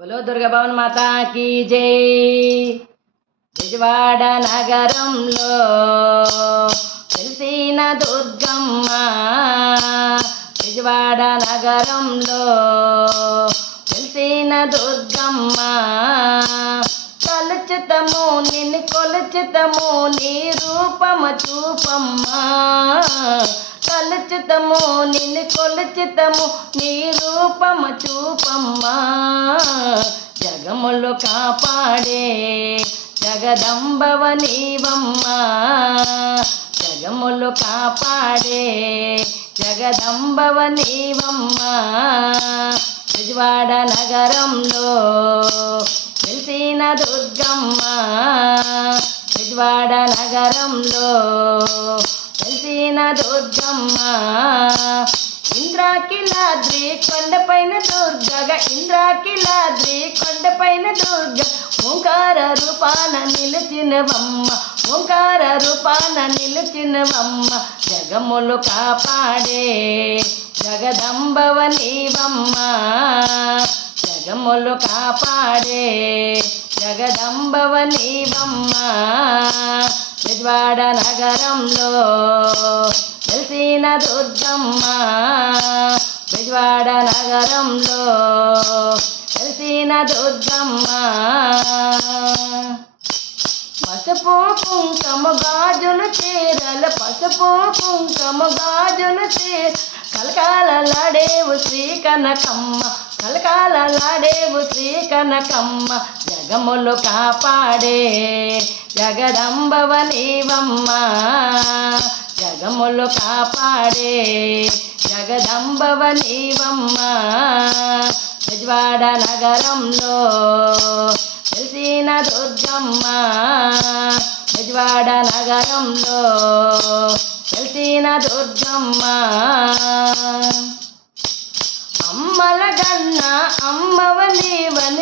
బలో దుర్గా భవన్ మాతాకి జై. విజయవాడ నగరంలో తెలిసిన దుర్గమ్మ. విజయవాడ నగరంలో తెలిసిన దుర్గమ్మ. కలుచితము నిన్ను కొలుచితము నీ రూపము చూపమ్మా. కలుచితము నిన్ను కొలుచితము నీ రూపము చూపమ్మా. జగములు కాపాడే జగదంబవ నీవమ్మా. జగములు కాపాడే జగదంబవ నీవమ్మా. విజవాడ నగరంలో తెలిసిన దుర్గమ్మ. విజవాడ నగరంలో దుర్గమ్మ. ఇంద్రాకిలాద్రి కొండపైన దుర్గగా ఇంద్రాకిలాద్రి కొండపైన దుర్గ. ఓంకార రూపాన నిలిచినవమ్మ ఓంకార రూపాన నిలిచినవమ్మ. జగములు కాపాడే జగదంబవ నీవమ్మ. జగములు కాపాడే జగదంబవ నీవమ్మ. విజవాడ నగరంలో తెలిసిన దుర్గమ్మ. విజవాడ నగరంలో తెలిసిన దుర్గమ్మ. పసుపు కుంకమ గాజులు చీరల పసుపు కుంకమ గాజులు చీర. కలకాలలాడేవు శ్రీ కనకమ్మ కలకాలలాడేవు శ్రీ కనకమ్మ జగములు కాపాడే జగదంబవ నీవమ్మ జగములు కాపాడే జగదంబవ నీవమ్మ బెజవాడ నగరంలో తెలిసిన దుర్గమ్మ. బెజవాడ నగరంలో తెలిసిన దుర్గమ్మ. అమ్మల గన్న అమ్మవ నీవని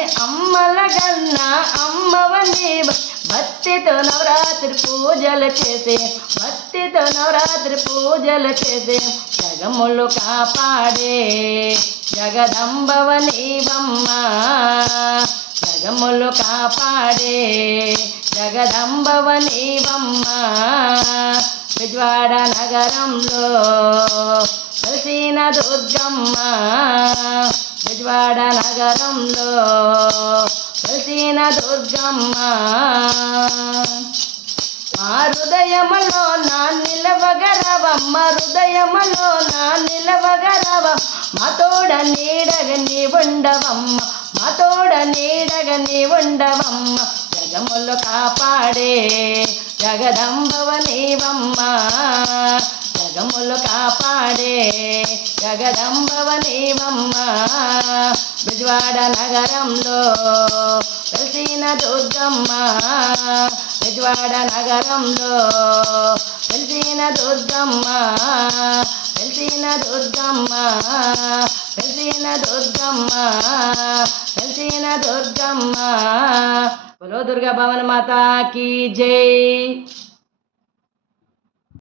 నవరాత్రి పూజలు చేసే భక్తితో నవరాత్రి పూజలు చేసే జగములు కాపాడే జగదంబవ నీవమ్మ. జగములు కాపాడే జగదంబవ నీవమ్మ. విజవాడ నగరంలో తెలిసిన దుర్గమ్మ విజవాడ నగరంలో తెలిసిన దుర్గమ్మ మా హృదయములో నా నిలవగరవమ్మ హృదయములో నా నిలవగరవ మా తోడ నీడగ నీ ఉండవమ్మ మా తోడ నీడగ నీ ఉండవమ్మ. జగములు కాపాడే జగదంబవ నీవమ్మ. జగములు కాపాడే జగదంబవ నీవమ్మ. విజవాడ నగరంలో తెలిసిన దుర్గమ్మ. విజవాడ నగరంలో తెలిసిన దుర్గమ్మ తెలిసిన దుర్గమ్మ తెలిసిన దుర్గమ్మ తెలిసిన దుర్గమ్మ. బలో దుర్గా భవన్ మాతాకి జై.